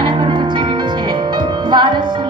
મહાનગર ઉજવ્યું છે. વારસ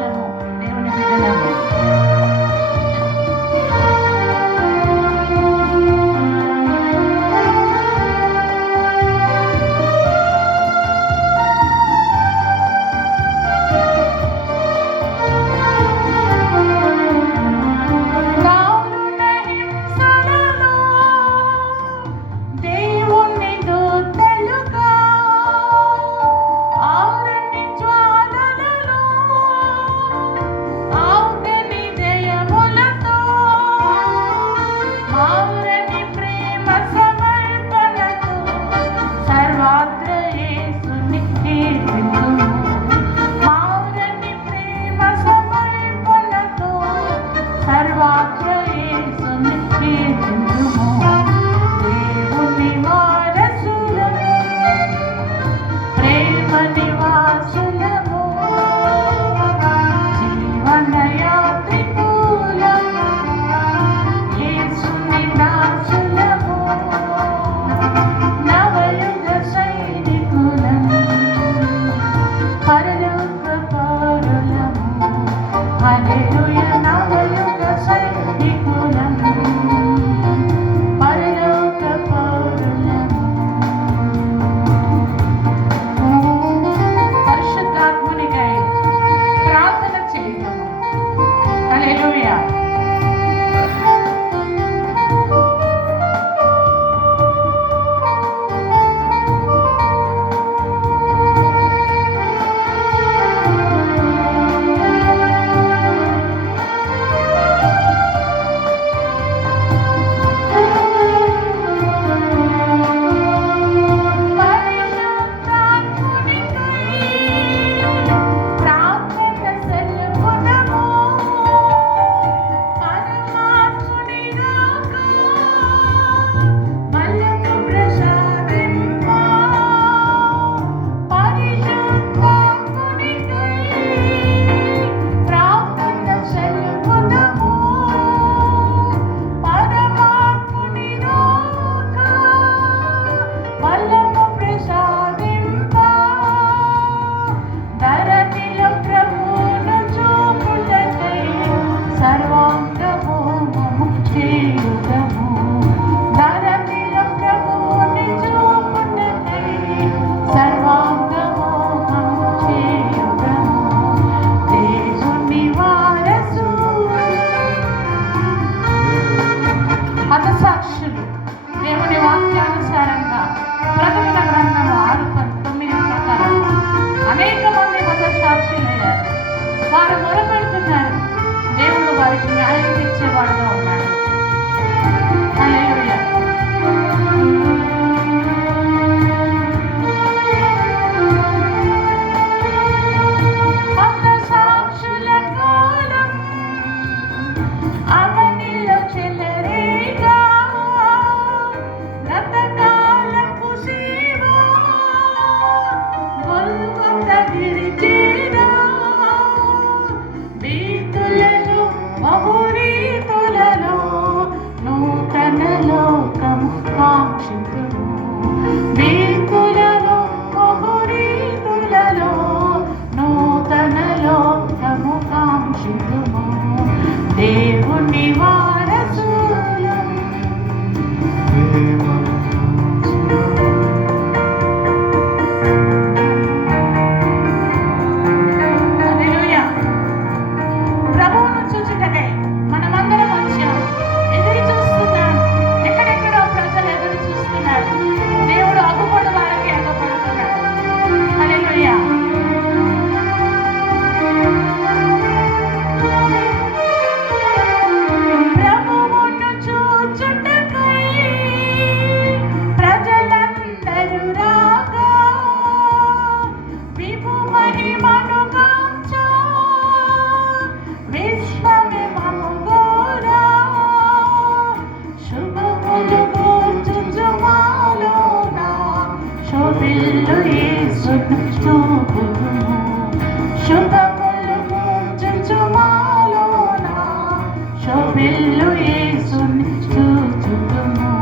శోభిల్లు యేసుని చూచుదుము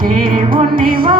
దేవుని వా